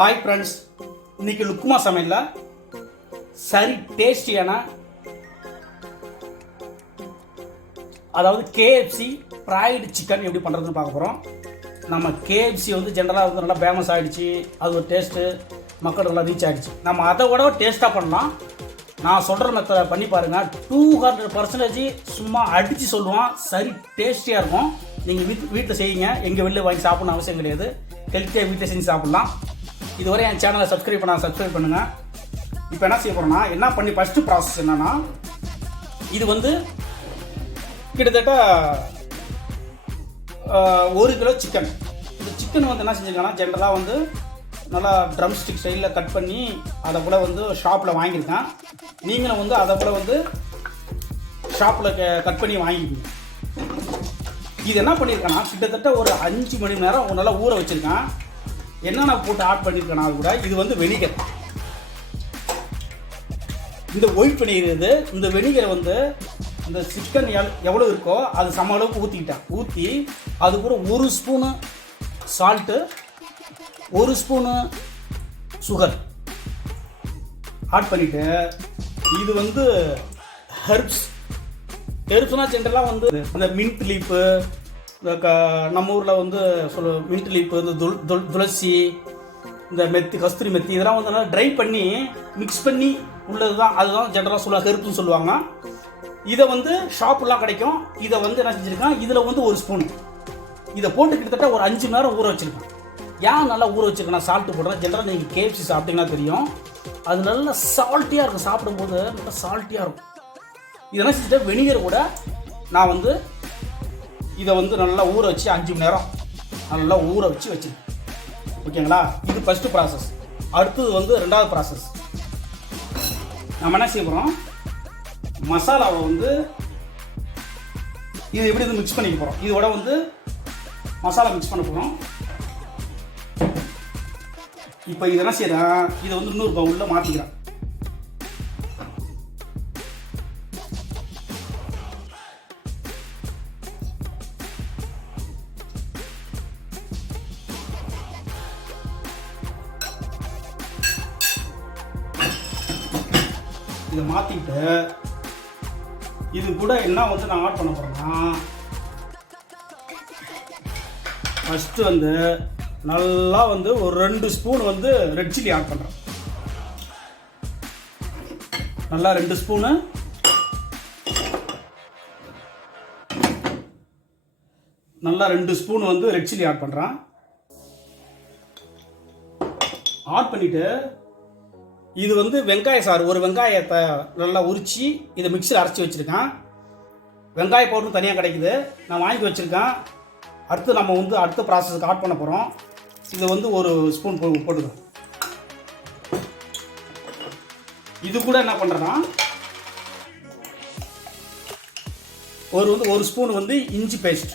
Hi friends, இன்னைக்கு லுக்மா சமையலில் சரி டேஸ்டியான அதாவது கேஎஃப்சி ஃப்ரைடு சிக்கன் எப்படி பண்ணுறதுன்னு பார்க்க போகிறோம். நம்ம கேஎஃப்சி வந்து ஜென்ரலாக வந்து நல்லா ஃபேமஸ் ஆகிடுச்சு. அது ஒரு டேஸ்ட்டு மக்கள் நல்லா ரீச் ஆகிடுச்சு. நம்ம அதை விட டேஸ்ட்டாக பண்ணலாம். நான் சொல்கிற மெத்தடை பண்ணி பாருங்கள். 200% சும்மா அடித்து சொல்லுவான். சரி டேஸ்டியாக இருக்கும். நீங்கள் வீட்டில் செய்யுங்க. எங்கள் வெளில வாங்கி சாப்பிடணும் அவசியம் கிடையாது. ஹெல்த்தியாக வீட்டில் செஞ்சு சாப்பிட்லாம். இதுவரை என் சேனலை சப்ஸ்கிரைப் பண்ணுங்கள். இப்போ என்ன செய்ய போகிறோன்னா, என்ன பண்ணி ஃபஸ்ட்டு ப்ராசஸ் என்னென்னா, இது வந்து கிட்டத்தட்ட 1 கிலோ சிக்கன். இந்த சிக்கன் வந்து என்ன செஞ்சுருக்கேன்னா, ஜென்ரலாக வந்து நல்லா ட்ரம் ஸ்டிக் ஸ்டைலில் கட் பண்ணி அதை கூட வந்து ஷாப்பில் வாங்கியிருக்கேன். நீங்களும் வந்து அதை கூட வந்து ஷாப்பில் கட் பண்ணி வாங்கிக்கோங்க. இது என்ன பண்ணியிருக்கேன்னா, கிட்டத்தட்ட ஒரு 5 மணி நேரம் நல்லா ஊற வச்சுருக்கேன். என்னென்ன போட்டு ஆட் பண்ணியிருக்கேன்னா, அது கூட இது வந்து வெனிகர். இந்த ஒயிட் வெனிகர் இந்த வெனிகரை வந்து இந்த சிக்கன் எவ்வளோ இருக்கோ அது சம அளவுக்கு ஊற்றி அது கூட 1 spoon salt, 1 spoon sugar add பண்ணிவிட்டு, இது வந்து ஹெர்ப்ஸ்னால் ஜென்ரலாக வந்து இந்த மின்ட் லீப்பு, இந்த நம்ம ஊரில் வந்து மின்ட் லீப்பு, இந்த துளசி, இந்த மெத்தி, கஸ்தூரி மெத்தி, இதெல்லாம் வந்து நல்லா ட்ரை பண்ணி மிக்ஸ் பண்ணி உள்ளது தான். அதுதான் ஜென்ரலாக சொல்லுவாங்க, ஹெர்ப்ஸ்னு சொல்லுவாங்க. இதை வந்து ஷாப்புலாம் கிடைக்கும். இதை வந்து என்ன செஞ்சுருக்கேன், இதில் வந்து 1 ஸ்பூன் இதை போட்டு கிட்டத்தட்ட ஒரு 5 மணி நேரம் ஊற வச்சுருக்கேன். ஏன் நல்லா ஊற வச்சுருக்கேன், சால்ட்டு போடுறேன். ஜென்ரலாக நீங்கள் கேஎஃப்சி சாப்பிட்டீங்கன்னா தெரியும், அது நல்லா சால்ட்டியாக இருக்கும். சாப்பிடும்போது நல்லா சால்ட்டியாக இருக்கும். இதெல்லாம் செஞ்சுட்டு வெனிகர் கூட நான் வந்து இதை வந்து நல்லா ஊற வச்சு 5 மணி நேரம் நல்லா ஊற வச்சுருக்கேன். ஓகேங்களா? இது ஃபஸ்ட்டு ப்ராசஸ். அடுத்தது வந்து 2வது ப்ராசஸ். நம்ம என்ன செய்ய போகிறோம், மசாலாவை வந்து இது எப்படி வந்து மிக்ஸ் பண்ணிக்க போகிறோம். இதோட வந்து மசாலா மிக்ஸ் பண்ண போகிறோம். இப்போ இது என்ன செய்யறேன், இதை வந்து இன்னொரு பவுலில் மாற்றிக்கிறேன். இதை மாற்றிட்டு இது கூட என்ன வந்து நான் ஆட் பண்ண போகிறேன்னா, ஃபஸ்ட்டு வந்து நல்லா வந்து ஒரு 2 ஸ்பூன் வந்து ரெட் சில்லி ஆட் பண்ணுறேன். நல்லா 2 ஸ்பூனு வந்து ரெட் சில்லி ஆட் பண்ணுறேன். ஆட் பண்ணிவிட்டு இது வந்து வெங்காய சாறு, ஒரு வெங்காயத்தை நல்லா உரித்து இதை மிக்சியில் அரைச்சி வச்சுருக்கேன். வெங்காய பவுடரும் தனியாக கிடைக்குது, நான் வாங்கி வச்சுருக்கேன். அடுத்து நம்ம வந்து அடுத்த ப்ராசஸுக்கு ஆட் பண்ண போகிறோம். இது வந்து 1 ஸ்பூன் போட்டுக்கிறோம். இது கூட என்ன பண்ணுறேன்னா, ஒரு ஸ்பூன் வந்து இஞ்சி பேஸ்ட்,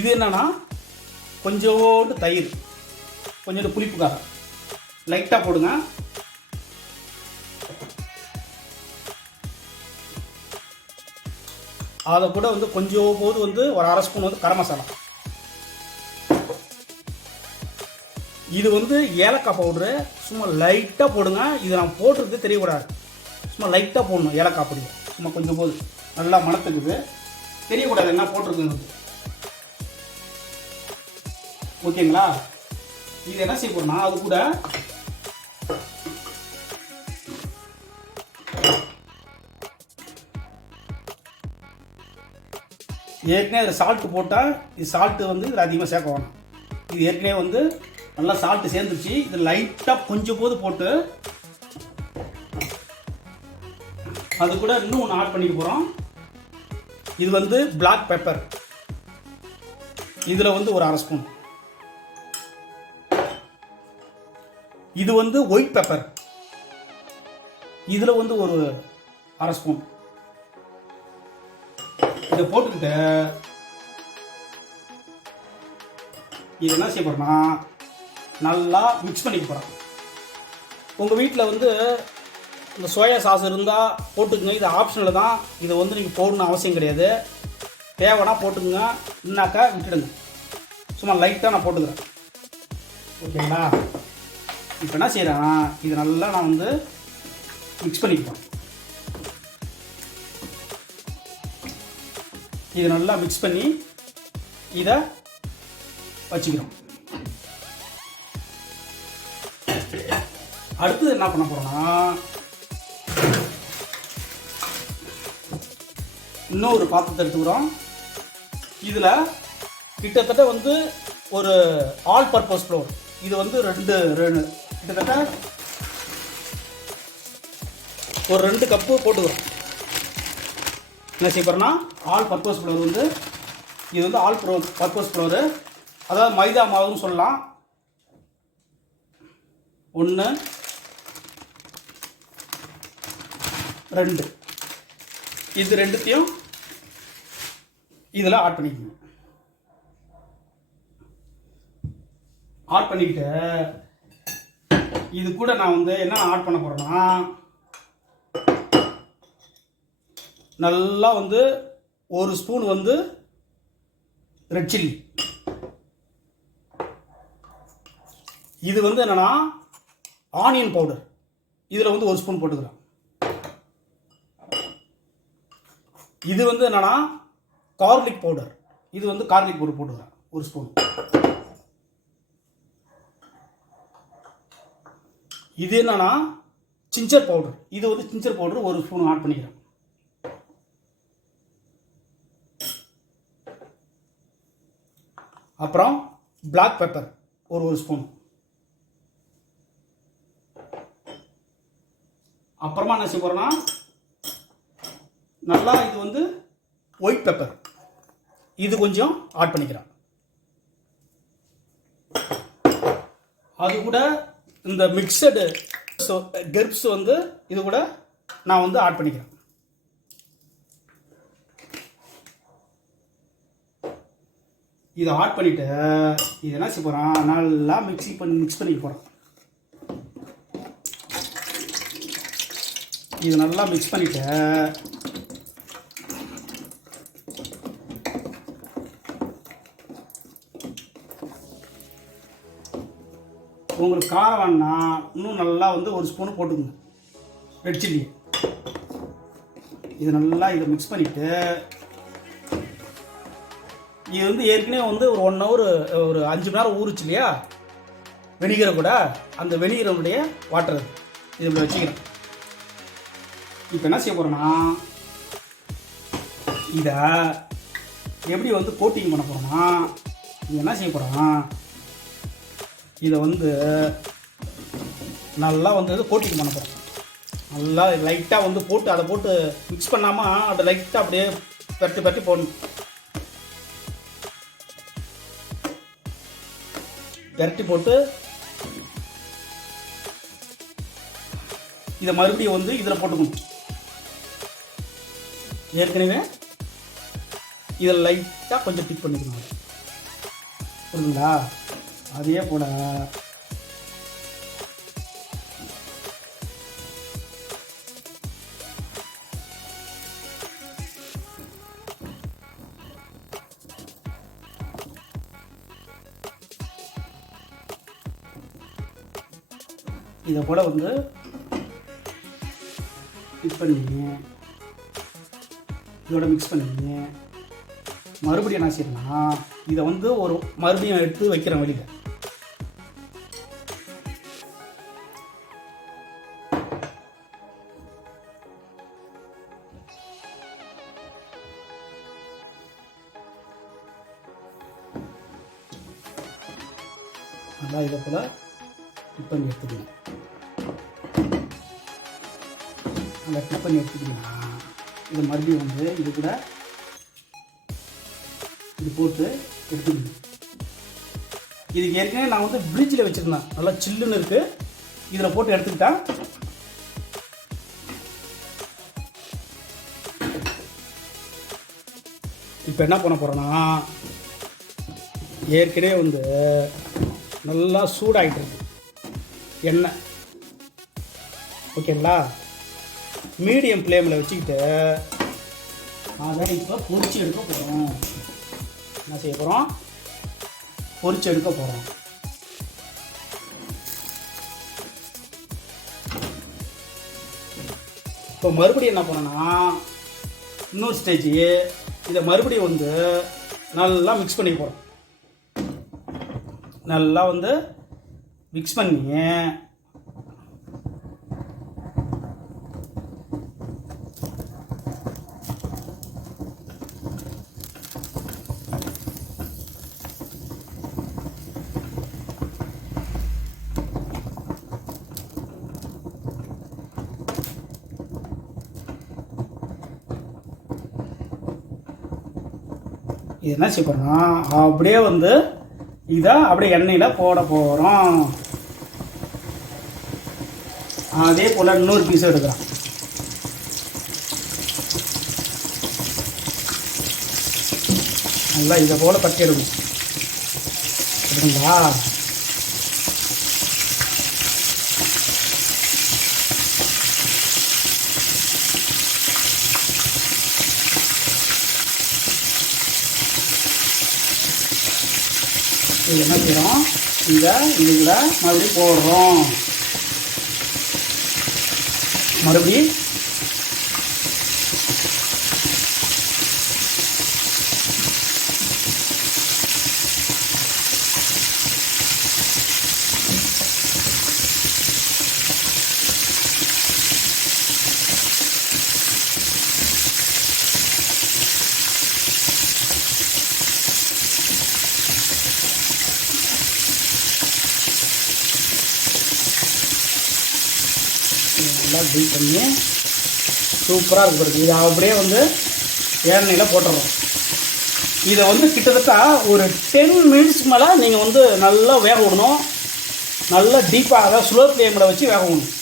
இது என்னன்னா கொஞ்சோண்டு தயிர், கொஞ்சோண்டு புளிப்புக்காக லைட்டாக போடுங்க. அதை கூட வந்து கொஞ்சம் போது வந்து ஒரு 1/2 ஸ்பூன் வந்து கரம் மசாலா. இது வந்து ஏலக்காய் பவுட்ரு சும்மா லைட்டாக போடுங்க. இது நான் போட்டுறது தெரியக்கூடாது, சும்மா லைட்டாக போடணும். ஏலக்காய் பொடி சும்மா கொஞ்சம் போது நல்லா மணத்துக்குது, தெரியக்கூடாது என்ன போட்டிருக்குங்க. ஓகேங்களா? இது என்ன செய்ய போறோம்னா, அது கூட ஏற்கனவே அதில் சால்ட்டு போட்டால் இது சால்ட்டு வந்து இதில் அதிகமாக சேர்க்க வேணும். இது ஏற்கனவே வந்து நல்லா சால்ட்டு சேர்ந்துச்சு. இது லைட்டாக கொஞ்சம் போது போட்டு அது கூட இன்னும் ஒன்று ஆட் பண்ணிக்க போகிறோம். இது வந்து பிளாக் பெப்பர், இதில் வந்து ஒரு 1/2 ஸ்பூன். இது வந்து ஒயிட் பெப்பர், இதில் வந்து ஒரு 1/2 ஸ்பூன். இதை போட்டுக்கிட்டு இது என்ன செய்ய போகிறோம்னா, நல்லா மிக்ஸ் பண்ணிக்க போகிறோம். உங்கள் வீட்டில் வந்து இந்த சோயா சாஸ் இருந்தால் போட்டுக்கோங்க. இது ஆப்ஷனில் தான், இதை வந்து நீங்கள் போடணும்னு அவசியம் கிடையாது. தேவைன்னா போட்டுக்குங்க, இன்னாக்கா விட்டுடுங்க. சும்மா லைட்டாக நான் போட்டுக்கிறேன். ஓகேங்களா? இப்போ என்ன செய்கிறேன்னா இது நல்லா நான் வந்து மிக்ஸ் பண்ணிப்பேன். இது நல்லா மிக்ஸ் பண்ணி இதை வச்சுக்கிறோம். அடுத்தது என்ன பண்ண போகிறோன்னா இன்னொரு பாத்திரத்தை எடுத்துக்கிறோம். இதில் கிட்டத்தட்ட வந்து ஒரு ஆல் பர்பஸ் ஃப்ளோர், இது வந்து கிட்டத்தட்ட ஒரு 2 கப்பு போட்டுக்கிறோம். என்ன செய்ய போகிறோன்னா ஆல் பர்பஸ் ஃப்ளோர் வந்து இது வந்து ஆல் பர்பஸ் ஃப்ளோரு, அதாவது மைதா மாவுன்னு சொல்லலாம். 1 2 இது 2த்தையும் இதில் ஆட் பண்ணிக்கணும். ஆட் பண்ணிக்கிட்டு இது கூட நான் வந்து என்ன ஆட் பண்ண போகிறேன்னா நல்லா வந்து 1 ஸ்பூன் வந்து ரெட் சில்லி. இது வந்து என்னன்னா ஆனியன் பவுடர், இதில் வந்து 1 ஸ்பூன் போட்டுக்கிறேன். இது வந்து என்னன்னா கார்லிக் பவுடர், இது வந்து கார்லிக் பவுடர் போட்டுக்கிறேன் 1 ஸ்பூன். இது என்னன்னா ஜிஞ்சர் பவுடர், இது வந்து ஜிஞ்சர் பவுடர் 1 ஸ்பூன் ஆட் பண்ணிக்கிறேன். அப்புறம் பிளாக் பெப்பர் ஒரு 1 ஸ்பூன். அப்புறமா என்ன செய்ய போகிறேன்னா நல்லா இது வந்து ஒயிட் பெப்பர், இது கொஞ்சம் ஆட் பண்ணிக்கிறேன். அது கூட இந்த மிக்சடு கெர்ப்ஸ் வந்து இது கூட நான் வந்து ஆட் பண்ணிக்கிறேன். இதை ஆட் பண்ணிவிட்டு இது என்ன செய்ய போகிறேன் நல்லா மிக்ஸ் பண்ணிக்க போகிறேன். இது நல்லா மிக்ஸ் பண்ணிவிட்டு உங்களுக்கு காரம் வேணுன்னா இன்னும் நல்லா வந்து 1 ஸ்பூனு போட்டுக்கோங்க ரெட் சில்லி. இது நல்லா இதை மிக்ஸ் பண்ணிவிட்டு இது வந்து ஏற்கனவே வந்து ஒரு 1 ஹவர் ஒரு 5 மணி நேரம் ஊறுச்சு இல்லையா வெனிகரை கூட, அந்த வெனிகருடைய வாட்டர் இது இப்படி வச்சுக்கிறேன். இப்போ என்ன செய்ய போகிறேன்னா இதை எப்படி வந்து கோட்டிங் பண்ண போகிறோன்னா இது என்ன செய்ய போகிறோன்னா இதை வந்து நல்லா வந்து கோட்டிங் பண்ண போகிறோம். நல்லா லைட்டாக வந்து போட்டு அதை போட்டு மிக்ஸ் பண்ணாமல் அதை லைட்டாக அப்படியே பரட்டி போடணும். பரட்டி போட்டு இதை மறுபடியும் வந்து இதில் போட்டுக்கணும். ஏற்கனவே இதில் லைட்டாக கொஞ்சம் டிப் பண்ணிக்கணும். புரியுதுங்களா? அதே போல் இதை போல் வந்து மிக்ஸ் பண்ணிங்க, இதோட மிக்ஸ் பண்ணிங்க. மறுபடியும் என்ன செய்யணும்னா இதை வந்து ஒரு மறுபடியும் எடுத்து வைக்கிறேன் வெளியில். நல்லா இதை போல் டிப் பண்ணி எடுத்துக்கணும். நல்லா டிப் பண்ணி எடுத்துக்கிட்டீங்கன்னா இது மறுபடியும் வந்து இது கூட இது போட்டு எடுத்துக்கணும். இதுக்கு ஏற்கனவே நான் வந்து ஃப்ரிட்ஜில் வச்சுருந்தேன், நல்லா சில்லுன்னு இருக்குது. இதில் போட்டு எடுத்துக்கிட்டேன். இப்போ என்ன பண்ண போகிறேன்னா ஏற்கனவே வந்து நல்லா சூடாகிட்டு இருக்கு எண்ணெய். ஓகேங்களா? மீடியம் ஃப்ளேமில் வச்சுக்கிட்டு அதை இப்போ பொரிச்சு எடுக்க போகிறோம். என்ன செய்ய போகிறோம்? பொரிச்சு எடுக்க போகிறோம். இப்போ மறுபடியும் என்ன பண்ணோன்னா இன்னொரு ஸ்டேஜ், இதை மறுபடியும் வந்து நல்லா மிக்ஸ் பண்ணி போகிறோம். நல்லா வந்து மிக்ஸ் பண்ணி இது என்ன செய்ய போகிறோம்னா அப்படியே வந்து இதை அப்படியே எண்ணெயில் போட போகிறோம். அதே போல் இன்னொரு பீஸ் எடுக்கிறோம். நல்லா இதை போல் கட்டி எடுக்கணும். எடுங்களா? இது என்ன செய்கிறோம்? இதில் மறுபடியும் போடுறோம். மறுபடியும் நல்லா டீப் பண்ணி சூப்பராக இருக்கு பாருங்க. இதை அப்படியே வந்து எண்ணெயில் போட்டுடுறோம். இதை வந்து கிட்டத்தட்ட ஒரு 10 மினிட்ஸ் மேலே நீங்கள் வந்து நல்லா வேக விடணும். நல்லா டீப்பாக, அதாவது ஸ்லோ ஃப்ளேமில் வச்சு வேக விடணும்.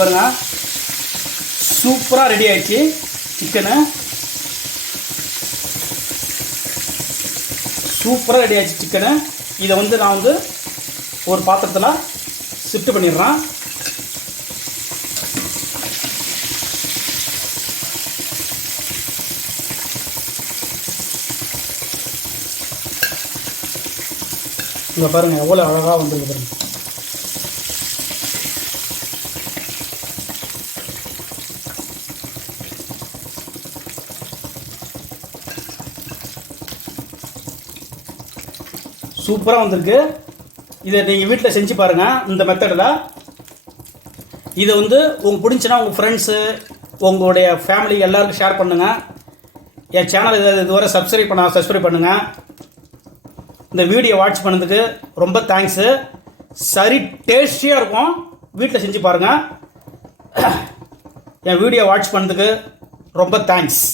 பாருங்க, சூப்பராக ரெடி ஆயிடுச்சு சிக்கனு. சூப்பராக ரெடி ஆயிடுச்சு சிக்கனு. இதை வந்து நான் வந்து ஒரு பாத்திரத்தில் ஷிஃப்ட் பண்ணிடுறேன். இங்கே பாருங்கள் எவ்வளோ அழகாக வந்துருக்கு பாருங்க. சூப்பராக வந்திருக்கு. இதை நீங்கள் வீட்டில் செஞ்சு பாருங்கள் இந்த மெத்தடில். இதை வந்து உங்களுக்கு பிடிச்சுன்னா உங்கள் ஃப்ரெண்ட்ஸு, உங்களுடைய ஃபேமிலி எல்லாருக்கும் ஷேர் பண்ணுங்கள். என் சேனல் இதுவரை சப்ஸ்கிரைப் பண்ணுங்கள். இந்த வீடியோ வாட்ச் பண்ணதுக்கு ரொம்ப தேங்க்ஸு. சரி டேஸ்டியாக இருக்கும். வீட்டில் செஞ்சு பாருங்கள். என் வீடியோ வாட்ச் பண்ணதுக்கு ரொம்ப தேங்க்ஸ்.